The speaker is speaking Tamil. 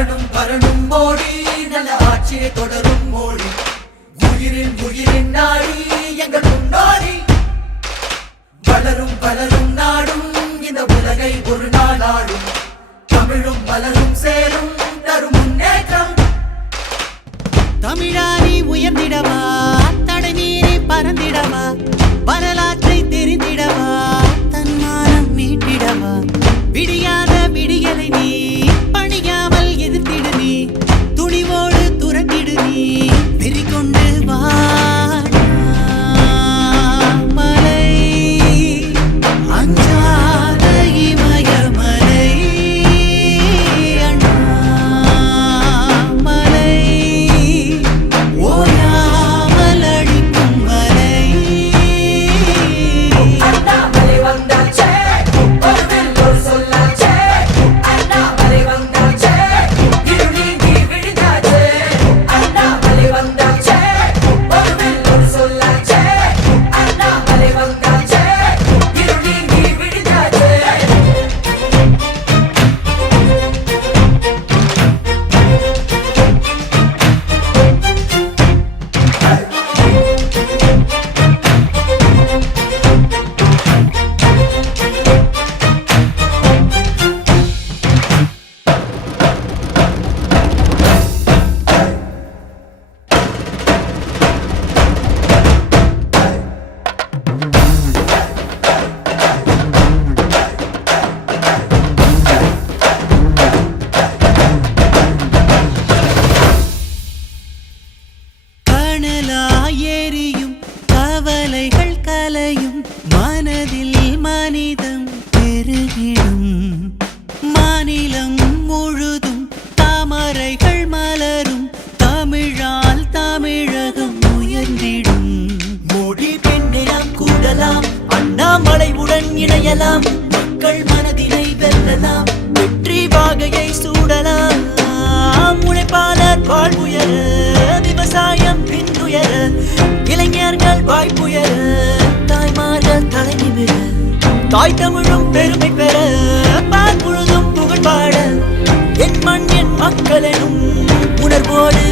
வரணும் வரணும் மோடி நல்ல ஆட்சியை தொடரும் மோடி உயிரின் உயிரின் நாடி எங்கள் முன்னோடி வளரும் வளரும் நாடும் இந்த உலகை ஒரு நாள் ஆடும் தமிழும் மலரும் சேரும் தரும் முன்னேற்றம் தமிழானி உயர்ந்திடவா தடை மீறி பறந்திடவா வரலாற்றை தெரிந்திடவா தன்மானம் மீட்டிடவா விடியாத விடியலை நீ பணியாமல் எதிர்த்திடு நீ துணிவோடு துறக்கிடு நீ வெறி கொண்டு வா மனதில் மனிதம் பெருகிடும் மாநிலம் முழுதும் தாமரைகள் மலரும் தமிழால் தமிழகம் உயர்ந்திடும் மொழி பெண்ணெல்லாம் கூடலாம் அண்ணாமலையுடன் இணையலாம் மக்கள் மனதினை வெல்லலாம் வெற்றி வாகையை சூடலாம் உழைப்பாளர் வாழ்வுயர விவசாயம் பின்னுயர இளைஞர்கள் வாய்ப்புயர தாய்மார்கள் தலை நிமிர தாய் தமிழும் பெருமை பெற பால் முழுதும் புகழ் பாட என் மண் என் மக்கள் எனும் உணர்வோடு